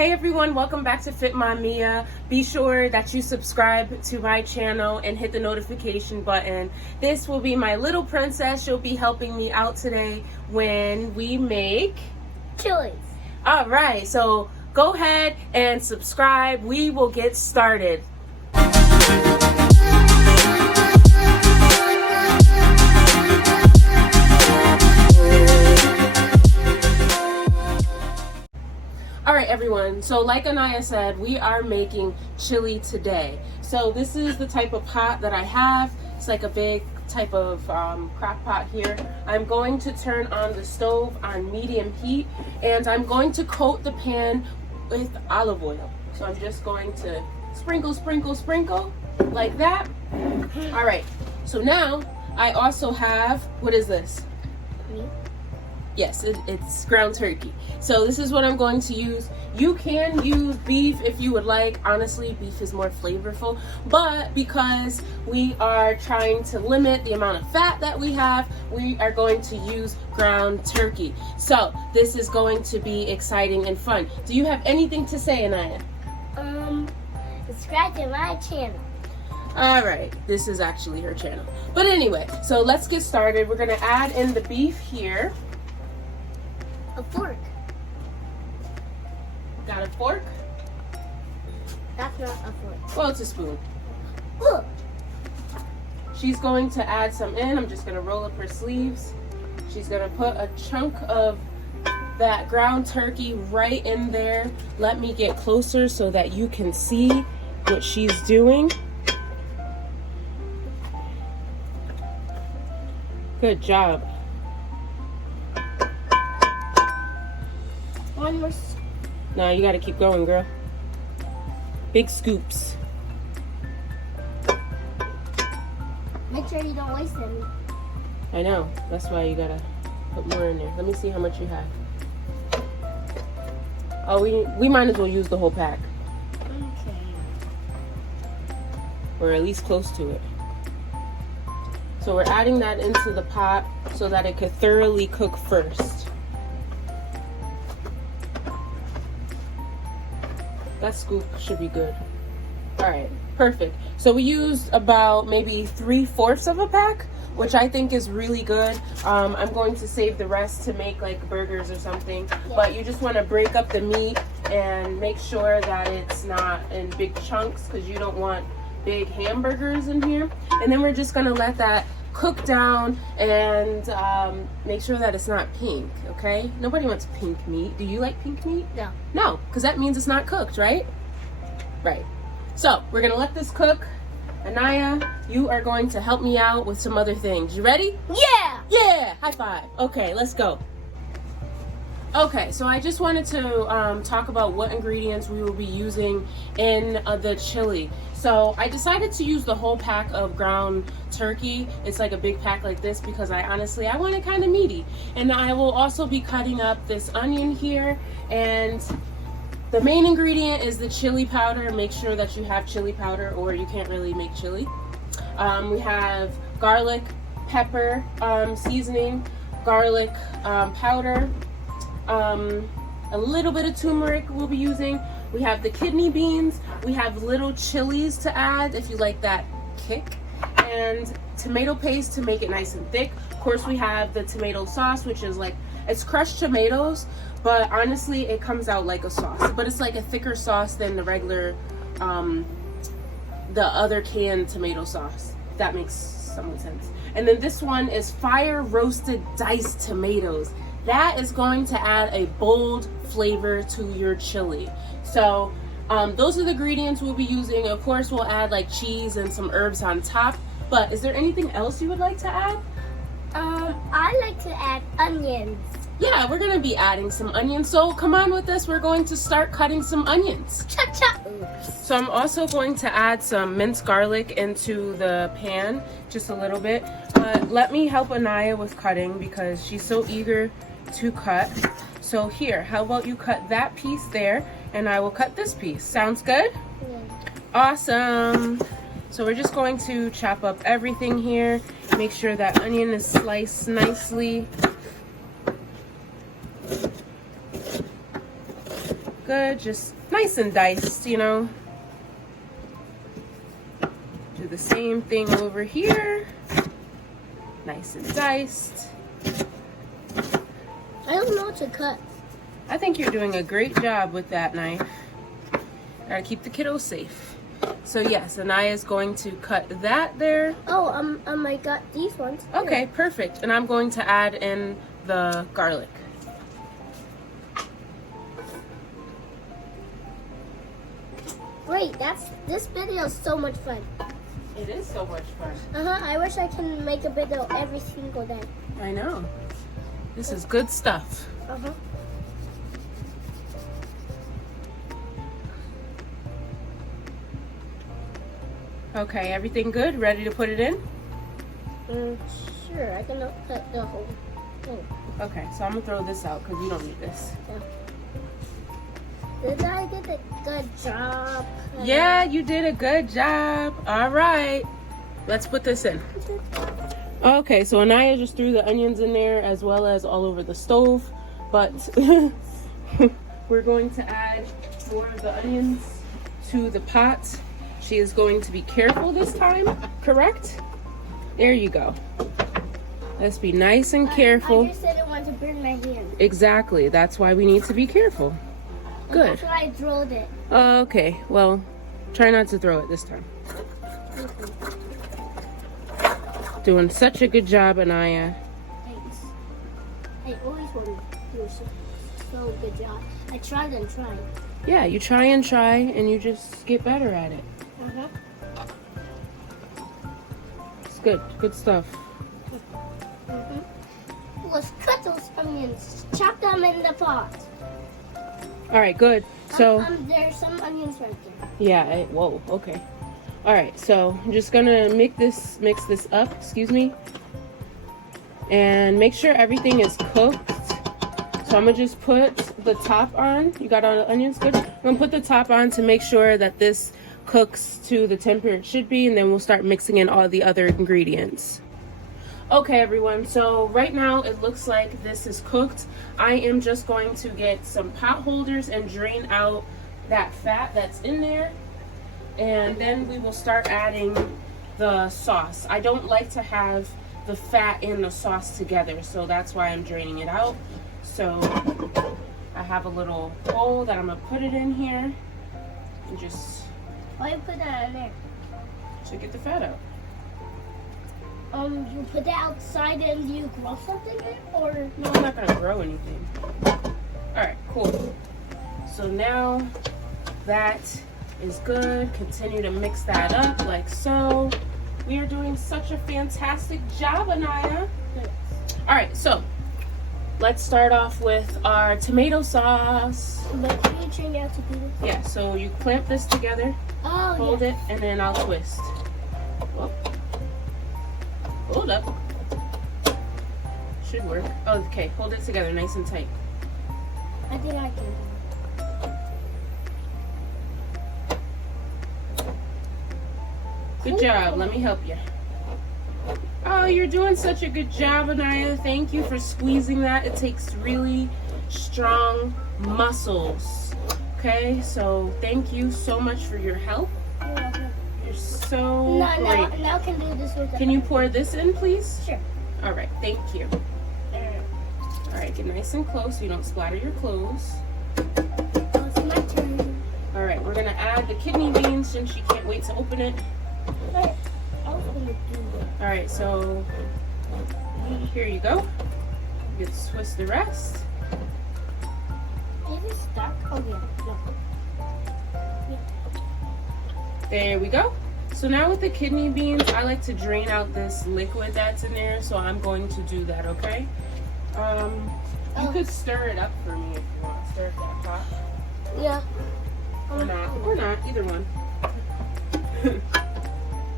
Hey everyone, welcome back to Fit Mom Mia. Be sure that you subscribe to my channel and hit the notification button. This will be my little princess. She'll be helping me out today when we make chilies. All right, so go ahead and subscribe. We will get started. All right, everyone, so like Anaya said, we are making chili today. So this is the type of pot that I have. It's like a big type of crock pot here. I'm going to turn on the stove on medium heat, and I'm going to coat the pan with olive oil. So I'm just going to sprinkle, sprinkle, sprinkle like that. All right, so now I also have, what is this? Meat. Yes, it's ground turkey. So this is what I'm going to use. You can use beef if you would like. Honestly, beef is more flavorful. But because we are trying to limit the amount of fat that we have, we are going to use ground turkey. So this is going to be exciting and fun. Do you have anything to say, Anaya? Subscribe to my channel. All right, this is actually her channel. But anyway, so let's get started. We're gonna add in the beef here. A fork. Got a fork? That's not a fork. Well, it's a spoon. Ooh. She's going to add some in. I'm just gonna roll up her sleeves. She's gonna put a chunk of that ground turkey right in there. Let me get closer so that you can see what she's doing. Good job. One more. Now you gotta keep going, girl. Big scoops. Make sure you don't waste any. I know. That's why you gotta put more in there. Let me see how much you have. Oh, we might as well use the whole pack. Okay. Or at least close to it. So we're adding that into the pot so that it could thoroughly cook first. That scoop should be good. All right, perfect. So we used about maybe 3/4 of a pack, which I think is really good. I'm going to save the rest to make like burgers or something. Yeah. But you just want to break up the meat and make sure that it's not in big chunks because you don't want big hamburgers in here. And then we're just gonna let that cook down and make sure that it's not pink, okay? Nobody wants pink meat. Do you like pink meat? No. No, because that means it's not cooked, right? Right. So we're gonna let this cook. Anaya, you are going to help me out with some other things. You ready? Yeah. Yeah, high five. Okay, let's go. Okay, so I just wanted to talk about what ingredients we will be using in the chili. So I decided to use the whole pack of ground turkey. It's like a big pack like this because I want it kind of meaty. And I will also be cutting up this onion here. And the main ingredient is the chili powder. Make sure that you have chili powder or you can't really make chili. We have garlic, pepper seasoning, garlic powder, a little bit of turmeric we'll be using. We have the kidney beans. We have little chilies to add if you like that kick. And tomato paste to make it nice and thick. Of course, we have the tomato sauce, which is like, it's crushed tomatoes, but honestly, it comes out like a sauce. But it's like a thicker sauce than the regular, the other canned tomato sauce. If that makes some sense. And then this one is fire roasted diced tomatoes. That is going to add a bold flavor to your chili. So those are the ingredients we'll be using. Of course, we'll add like cheese and some herbs on top. But is there anything else you would like to add? I like to add onions. Yeah, we're gonna be adding some onions. So come on with us. We're going to start cutting some onions. Chop chop. Oops. So I'm also going to add some minced garlic into the pan, just a little bit. Let me help Anaya with cutting because she's so eager to cut. So here, how about you cut that piece there and I will cut this piece. Sounds good? Yeah. Awesome. So we're just going to chop up everything here. Make sure that onion is sliced nicely. good, just nice and diced, you know. Do the same thing over here. Nice and diced. I don't know what to cut. I think you're doing a great job with that knife. Gotta keep the kiddos safe. So yes, Anaya's going to cut that there. Oh, I got these ones. Okay, perfect. And I'm going to add in the garlic. Great, this video is so much fun. It is so much fun. I wish I can make a video every single day. I know. This is good stuff. Okay, everything good? Ready to put it in? Sure, I can cut the whole thing. Okay, so I'm gonna throw this out because you don't need this. Did I get a good job? Yeah, you did a good job. All right, let's put this in. Okay, so Anaya just threw the onions in there as well as all over the stove, but we're going to add more of the onions to the pot. She is going to be careful this time, correct? There you go. Let's be nice and careful. I just didn't want to burn my hand. Exactly, that's why we need to be careful. Good. That's why I drilled it. Okay, well, try not to throw it this time. Doing such a good job, Anaya. Thanks. I always want to do so good job. I tried and tried. Yeah, you try and you just get better at it. It's good. Good stuff. Let's cut those onions. Chop them in the pot. All right, good. So there's some onions right there. yeah. Whoa. Okay. All right. So I'm just gonna mix this up. Excuse me. And make sure everything is cooked. So I'm gonna just put the top on. You got all the onions good? I'm gonna put the top on to make sure that this cooks to the temperature it should be, and then we'll start mixing in all the other ingredients. Okay, everyone, so right now it looks like this is cooked. I am just going to get some pot holders and drain out that fat that's in there, and then we will start adding the sauce. I don't like to have the fat and the sauce together, so that's why I'm draining it out. So I have a little bowl that I'm gonna put it in here and just Why you put that in there? to get the fat out. You put that outside and you grow something in it, or No, I'm not gonna grow anything. Alright, cool. So now that is good. Continue to mix that up like so. We are doing such a fantastic job, Anaya. Alright, so let's start off with our tomato sauce. But can you turn it out to be this? Yeah, so you clamp this together, Oh, hold it, and then I'll twist. Whoop. Hold up. Should work. Oh, okay, hold it together nice and tight. I think I can do it. Good job. Let me help you. Oh, you're doing such a good job, Anaya. Thank you for squeezing that. It takes really strong muscles. Okay, so thank you so much for your help. You're welcome. You're so great. Now can do this with the Can you pour this in, please? Sure. All right, thank you. All right, get nice and close so you don't splatter your clothes. Oh, it's my turn. All right, we're gonna add the kidney beans since you can't wait to open it. But I was gonna do it. All right, so here you go. You can twist the rest. Is it stuck? Oh yeah. No. There we go. So now with the kidney beans, I like to drain out this liquid that's in there, so I'm going to do that, okay? You could stir it up for me if you want. Stir it that pot. Yeah. Or not, either one.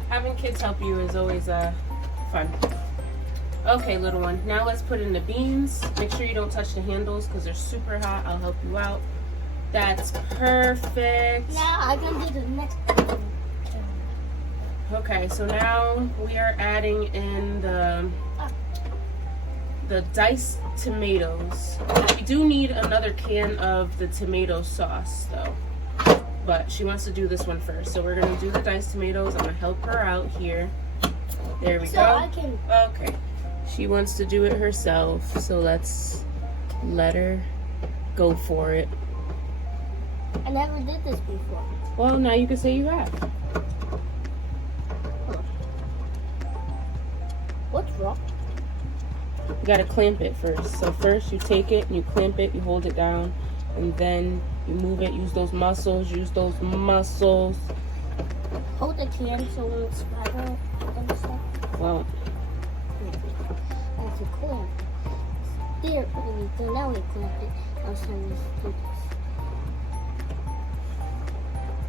Having kids help you is always fun. Okay, little one. Now let's put in the beans. Make sure you don't touch the handles because they're super hot. I'll help you out. That's perfect. Now I can do the next one. Okay, so now we are adding in the diced tomatoes. We do need another can of the tomato sauce though, but she wants to do this one first. So we're gonna do the diced tomatoes. I'm gonna help her out here. There we go. I can. Okay. She wants to do it herself, so let's let her go for it. I never did this before. Well, now you can say you have. What's wrong? You gotta clamp it first. So first you take it and you clamp it, you hold it down, and then you move it. Use those muscles, Hold the can so when it's spiral and stuff. Well, That's a clamp. There, we go. Now we clamp it. Now it's time to do this.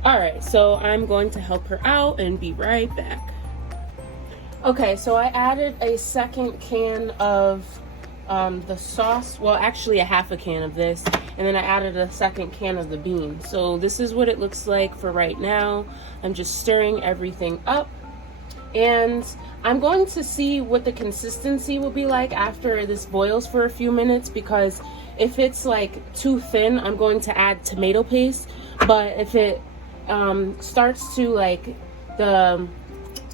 alright, so I'm going to help her out and be right back. Okay, so I added a second can of the sauce. Well, actually a half a can of this. And then I added a second can of the beans. So this is what it looks like for right now. I'm just stirring everything up. And I'm going to see what the consistency will be like after this boils for a few minutes, because if it's like too thin, I'm going to add tomato paste. But if it starts to like the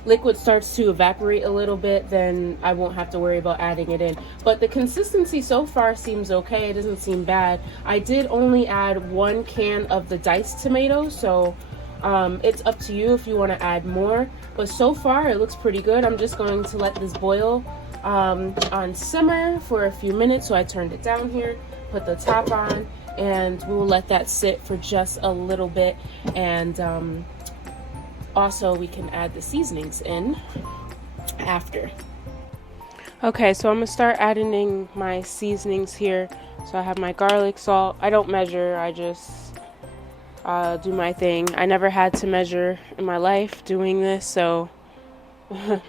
liquid starts to evaporate a little bit, then I won't have to worry about adding it in. But the consistency so far seems okay. It doesn't seem bad. I did only add 1 can of the diced tomatoes, so it's up to you if you want to add more. But so far it looks pretty good. I'm just going to let this boil on simmer for a few minutes. So I turned it down here, put the top on, and we will let that sit for just a little bit. And also, we can add the seasonings in after. Okay, so I'm gonna start adding in my seasonings here. So I have my garlic salt. I don't measure, I just do my thing. I never had to measure in my life doing this, so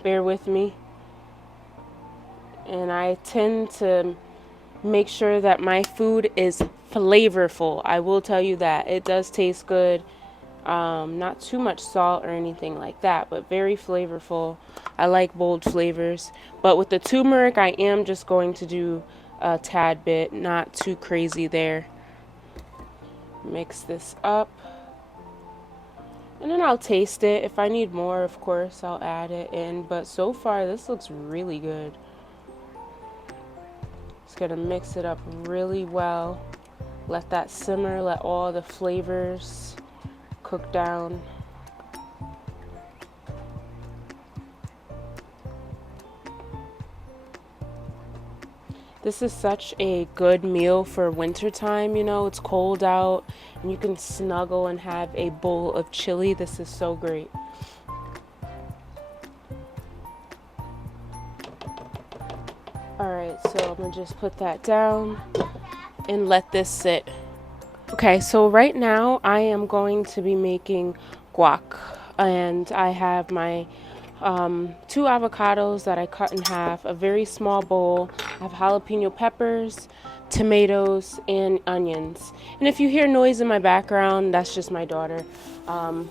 bear with me. And I tend to make sure that my food is flavorful. I will tell you that. It does taste good. Not too much salt or anything like that, but very flavorful. I like bold flavors. But with the turmeric, I am just going to do a tad bit, not too crazy there. Mix this up. And then I'll taste it. If I need more, of course, I'll add it in. But so far, this looks really good. Just gonna mix it up really well. Let that simmer, let all the flavors cook down. This is such a good meal for wintertime, you know, it's cold out and you can snuggle and have a bowl of chili. This is so great. Alright, so I'm gonna just put that down and let this sit. Okay, so right now I am going to be making guac, and I have my 2 avocados that I cut in half, a very small bowl. I have jalapeno peppers, tomatoes, and onions. And if you hear noise in my background, that's just my daughter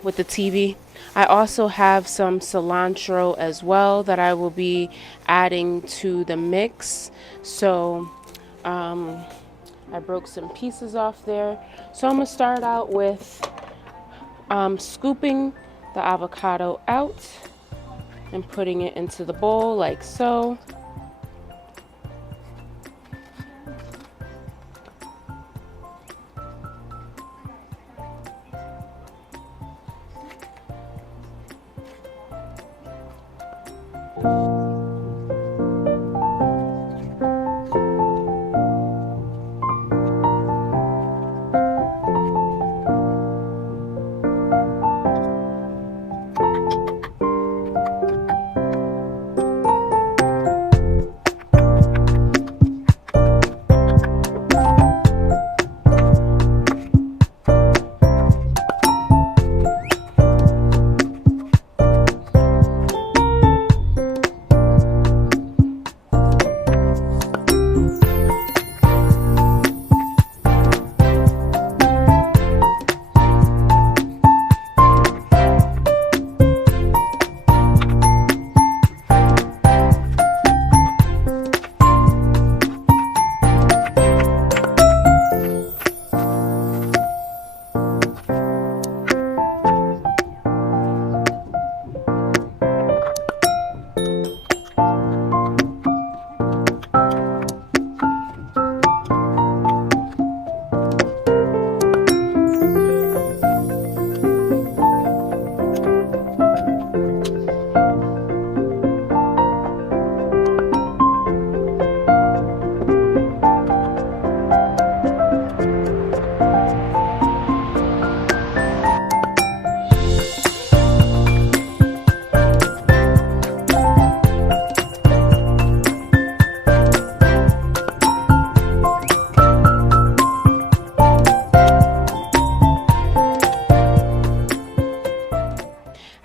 with the TV. I also have some cilantro as well that I will be adding to the mix. So I broke some pieces off there. So I'm gonna start out with scooping the avocado out and putting it into the bowl like so.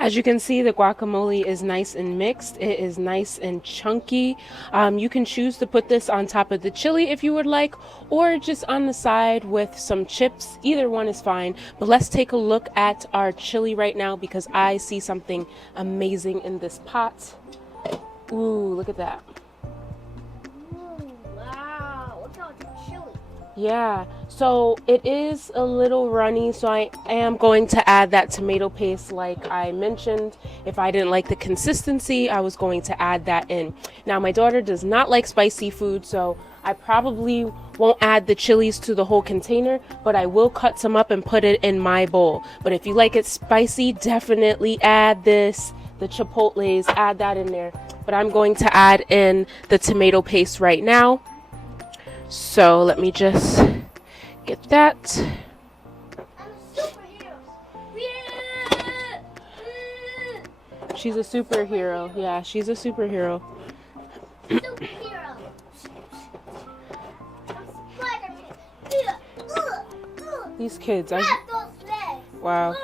As you can see, the guacamole is nice and mixed. It is nice and chunky. You can choose to put this on top of the chili if you would like, or just on the side with some chips. Either one is fine. But let's take a look at our chili right now because I see something amazing in this pot. Ooh, look at that. Ooh, wow, look how it's chili. Yeah, so it is a little runny, so I am going to add that tomato paste like I mentioned. If I didn't like the consistency, I was going to add that in. Now, my daughter does not like spicy food, so I probably won't add the chilies to the whole container, but I will cut some up and put it in my bowl. But if you like it spicy, definitely add this, the chipotles, add that in there. But I'm going to add in the tomato paste right now. So let me just get that. I'm a superhero. Yeah. She's a superhero. Yeah, she's a superhero. Superhero. I'm Spider-Man. These kids, Grab those legs. wow.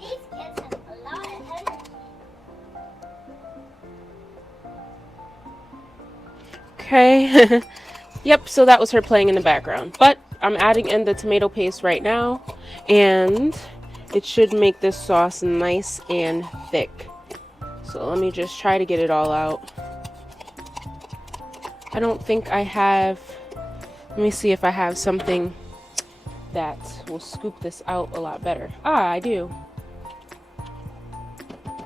These kids have a lot of energy. Okay. Yep, so that was her playing in the background. But I'm adding in the tomato paste right now, and it should make this sauce nice and thick. So let me just try to get it all out. I don't think I have, let me see if I have something that will scoop this out a lot better. Ah, I do.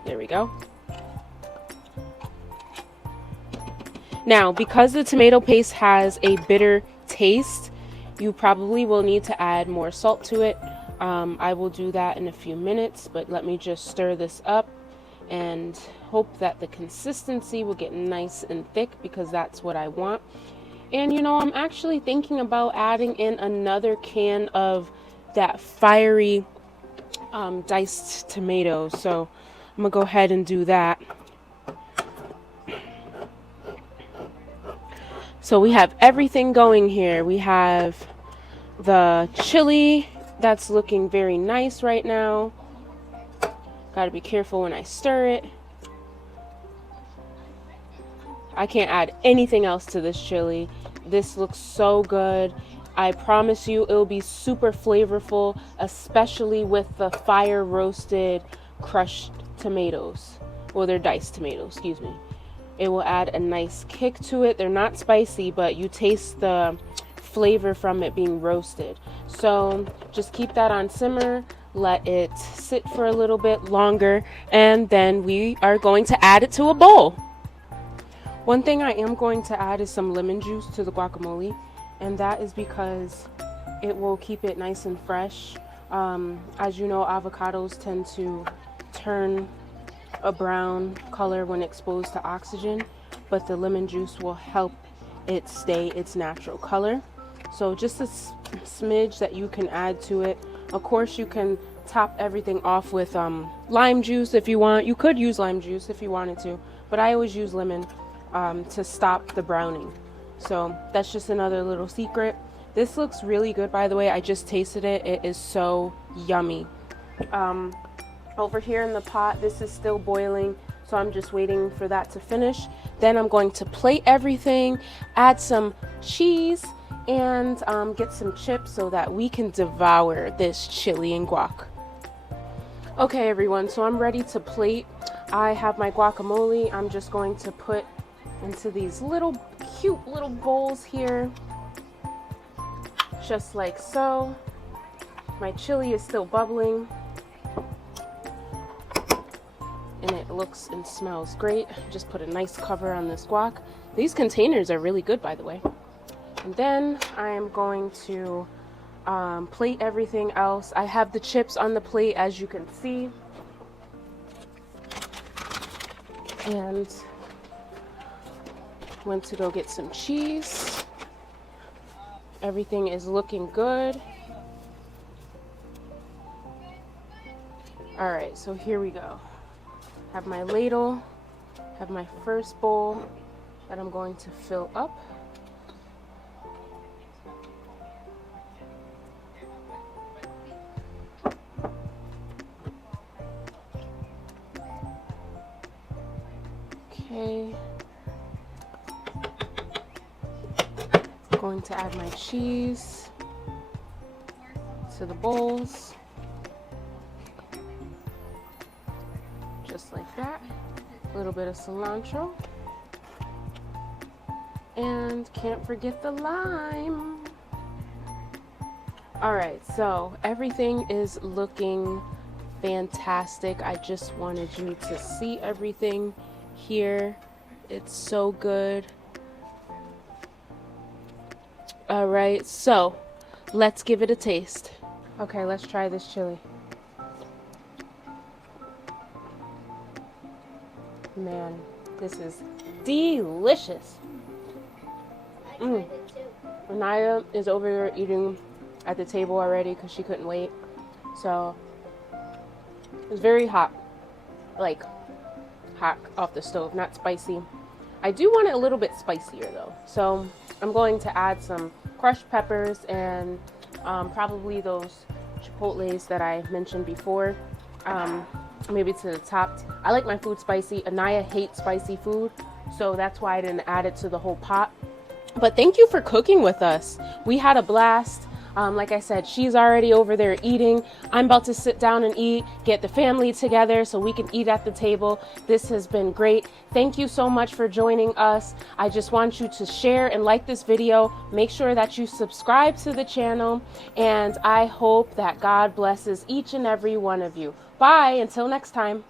There we go. Now, because the tomato paste has a bitter taste, you probably will need to add more salt to it. I will do that in a few minutes, but let me just stir this up and hope that the consistency will get nice and thick because that's what I want. And you know, I'm actually thinking about adding in another can of that fiery diced tomato. So I'm gonna go ahead and do that. So we have everything going here. We have the chili that's looking very nice right now. Got to be careful when I stir it. I can't add anything else to this chili. This looks so good. I promise you it will be super flavorful, especially with the fire roasted crushed tomatoes. Well, they're diced tomatoes, excuse me. It will add a nice kick to it. They're not spicy, but you taste the flavor from it being roasted. So just keep that on simmer, let it sit for a little bit longer, and then we are going to add it to a bowl. One thing I am going to add is some lemon juice to the guacamole, and that is because it will keep it nice and fresh. As you know, avocados tend to turn a brown color when exposed to oxygen, but the lemon juice will help it stay its natural color. So just a smidge that you can add to it. Of course, you can top everything off with lime juice if you want. You could use lime juice if you wanted to, but I always use lemon to stop the browning. So that's just another little secret. This looks really good, by the way. I just tasted it. It is so yummy. Over here in the pot, this is still boiling, so I'm just waiting for that to finish. Then I'm going to plate everything, add some cheese, and get some chips so that we can devour this chili and guac. Okay, everyone, so I'm ready to plate. I have my guacamole. I'm just going to put into these little cute little bowls here, just like so. My chili is still bubbling, and it looks and smells great. Just put a nice cover on this guac. These containers are really good, by the way. And then I am going to plate everything else. I have the chips on the plate, as you can see. And went to go get some cheese. Everything is looking good. All right, so here we go. Have my ladle, have my first bowl that I'm going to fill up. Going to add my cheese to the bowls. Just like that. A little bit of cilantro. And can't forget the lime. All right, so everything is looking fantastic. I just wanted you to see everything here. It's so good. All right, so let's give it a taste. Okay, let's try this chili. Man, this is delicious. Anaya is over there eating at the table already because she couldn't wait. So it's very hot, like hot off the stove, not spicy. I do want it a little bit spicier though. So I'm going to add some crushed peppers and probably those chipotles that I mentioned before. Maybe to the top. I like my food spicy. Anaya hates spicy food, so that's why I didn't add it to the whole pot. But thank you for cooking with us. We had a blast. Like I said, she's already over there eating. I'm about to sit down and eat, get the family together so we can eat at the table. This has been great. Thank you so much for joining us. I just want you to share and like this video. Make sure that you subscribe to the channel. And I hope that God blesses each and every one of you. Bye, until next time.